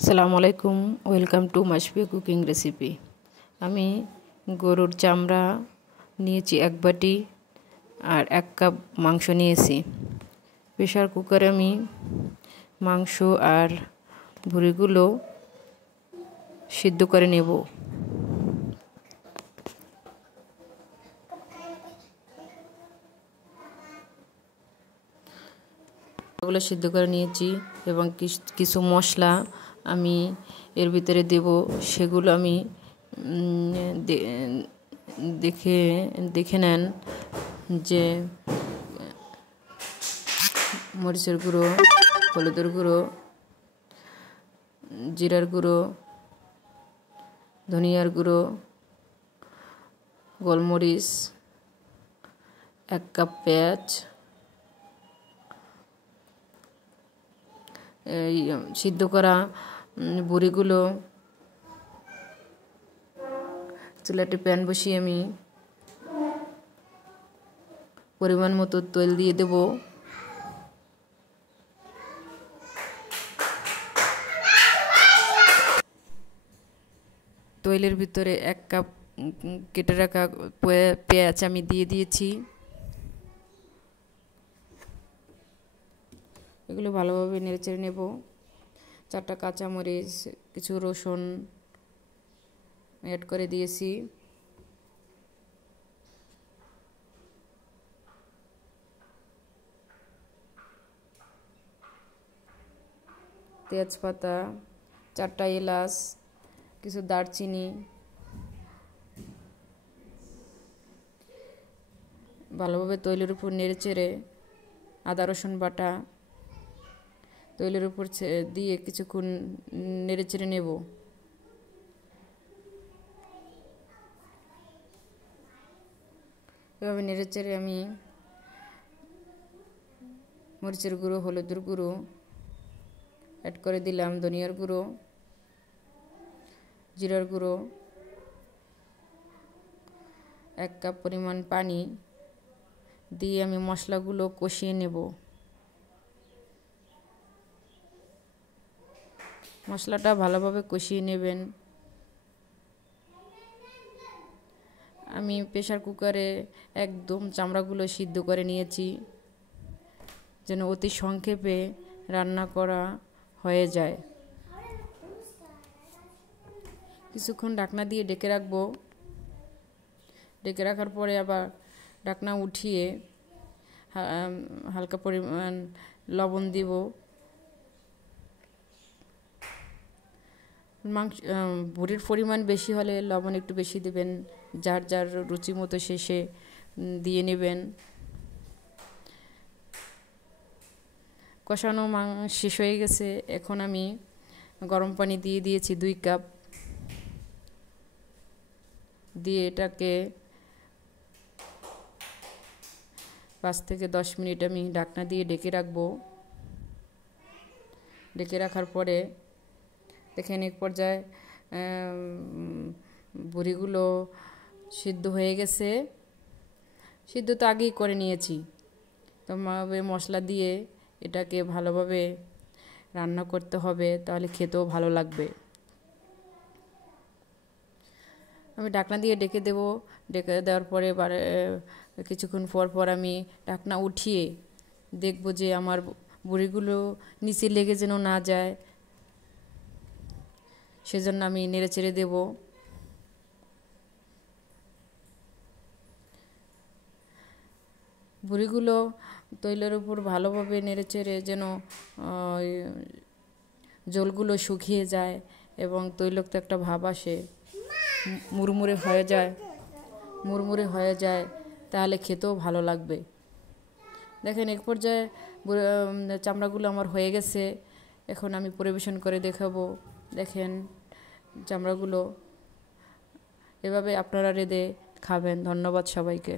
আসসালামু আলাইকুম, welcome to Mashfi cooking recipe. আমি গরুর চামড়া নিয়েছি 1 বাটি আর 1 কাপ মাংস নিয়েছি। প্রেসার কুকারে আমি মাংস আর ভুঁড়িগুলো সিদ্ধ করে নেব। ওগুলো সিদ্ধ করে নিয়েছি এবং কিছু মশলা আমি এর ভিতরে দেব, সেগুলো আমি দেখে নেন যে মরিচের গুঁড়ো, হলুদের গুঁড়ো, জিরার গুঁড়ো, ধনিয়ার গুঁড়ো, গোলমরিচ, 1 কাপ পেঁয়াজ, সিদ্ধ করা বড়িগুলো চুলাতে প্যান বসিয়ে আমি পরিমাণ মতো তেল দিয়ে দেব। তেলের ভিতরে 1 কাপ কেটে রাখা পেঁয়াজ আমি দিয়ে দিয়েছি। এগুলো ভালোভাবে নেড়েচেড়ে নেব। 4টা কাঁচামরিচ, কিছু রসুন অ্যাড করে দিয়েছি। তেজপাতা, 4টা এলাচ, কিছু দারচিনি, ভালোভাবে তৈলের উপর নেড়েচেড়ে আদা রসুন বাটা তৈলের উপর দিয়ে কিছুক্ষণ নেড়েচেড়ে নেব। এভাবে নেড়েচেড়ে আমি মরিচের গুঁড়ো, হলুদের গুঁড়ো অ্যাড করে দিলাম, ধনিয়ার গুঁড়ো, জিরার গুঁড়ো, 1 কাপ পরিমাণ পানি দিয়ে আমি মশলাগুলো কষিয়ে নেব। মশলাটা ভালোভাবে কষিয়ে নেবেন। আমি প্রেসার কুকারে একদম চামড়াগুলো সিদ্ধ করে নিয়েছি যেন অতি সংক্ষেপে রান্না করা হয়ে যায়। কিছুক্ষণ ঢাকনা দিয়ে ঢেকে রাখবো। ঢেকে রাখার পরে আবার ঢাকনা উঠিয়ে হালকা পরিমাণ লবণ দিব। ভুঁড়ির পরিমাণ বেশি হলে লবণ একটু বেশি দেবেন, যার যার রুচি মতো শেষে দিয়ে নেবেন। কষানো শেষ হয়ে গেছে। এখন আমি গরম পানি দিয়ে দিয়েছি 2 কাপ, দিয়ে এটাকে 5 থেকে 10 মিনিট আমি ঢাকনা দিয়ে ঢেকে রাখবো। ঢেকে রাখার পরে দেখেন এক পর্যায়ে বড়িগুলো সিদ্ধ হয়ে গেছে। সিদ্ধ তো আগেই করে নিয়েছি। তো মশলা দিয়ে এটাকে ভালোভাবে রান্না করতে হবে, তাহলে খেতেও ভালো লাগবে। আমি ঢাকনা দিয়ে ঢেকে দেব। ঢেকে দেওয়ার পরে কিছুক্ষণ পর আমি ঢাকনা উঠিয়ে দেখব যে আমার বড়িগুলো নিচে লেগে যেন না যায়, সেজন্য আমি নেড়েচেড়ে দেব। বড়িগুলো তৈলের উপর ভালোভাবে নেড়েচেড়ে যেন জলগুলো শুকিয়ে যায় এবং তৈলাক্ত একটা ভাব আসে, মুড়মুড়ে হয়ে যায়, তাহলে খেতেও ভালো লাগবে। দেখেন এক পর্যায়ে চামড়াগুলো আমার হয়ে গেছে। এখন আমি পরিবেশন করে দেখাবো। দেখেন চামড়াগুলো, এভাবে আপনারা রেঁধে খাবেন। ধন্যবাদ সবাইকে।